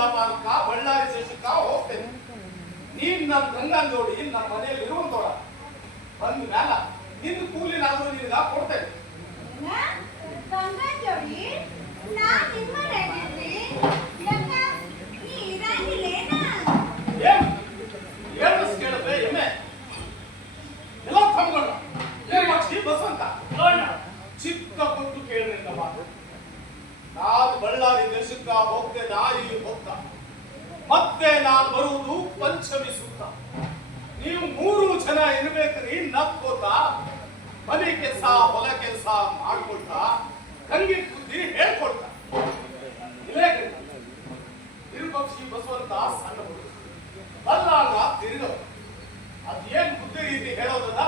ವ್ಯಾಪಾರಕ್ಕ ಬಳ್ಳಾರಿ ದೇಶಕ್ಕ ಹೋಗ್ತೇನೆ. ನೀನ್ ನಮ್ಮ ಗಂಗನ್ ಜೋಡಿ ನಮ್ಮ ಮನೆಯಲ್ಲಿ ಇರುವಂತೋಳ ಬಂದ ಮ್ಯಾಲ ನಿನ್ನ ಕೂಲಿನಾದ್ರೂ ನಿನಗ ಕೊಡ್ತೇನೆ. ಕೇಳಬೇ ಎಮ್ಮೆ ಎಲ್ಲ ತಮ್ಗೊಂಡ ಪಕ್ಷಿ ಬಸಂತ ಚಿಕ್ಕ ಕೊಟ್ಟು ಕೇಳ್ರಿ ಮಾತು. ನಾನು ಬಳ್ಳಾರಿ ದೇಶಕ್ಕ ಹೋಗ್ತೆ ನಾಯಿ ಹೋಗ್ತ ಮತ್ತೆ ನಾನು ಬರುವುದು ಪಂಚಮಿ ಸುತ್ತ. ನೀವು 3 ಜನ ಇರ್ಬೇಕ್ರಿ ನಕ್ಕೋತ ಮನೆ ಕೆಲಸ ಹೊಲ ಕೆಲಸ ಮಾಡ್ಕೊಳ್ತಾ ಗಂಗಿ ಬುದ್ಧಿ ಹೇಳ್ಕೊಳ್ತಾ ಇಲ್ಲೇ ತಿರುಪಕ್ಷಿ ಬಸವಂತ ಸಣ್ಣ ಹುಡುಗ ಬಲ್ಲಾಗ ತಿರುಗವು. ಅದೇನ್ ಬುದ್ಧಿ ರೀತಿ ಹೇಳೋದಲ್ಲ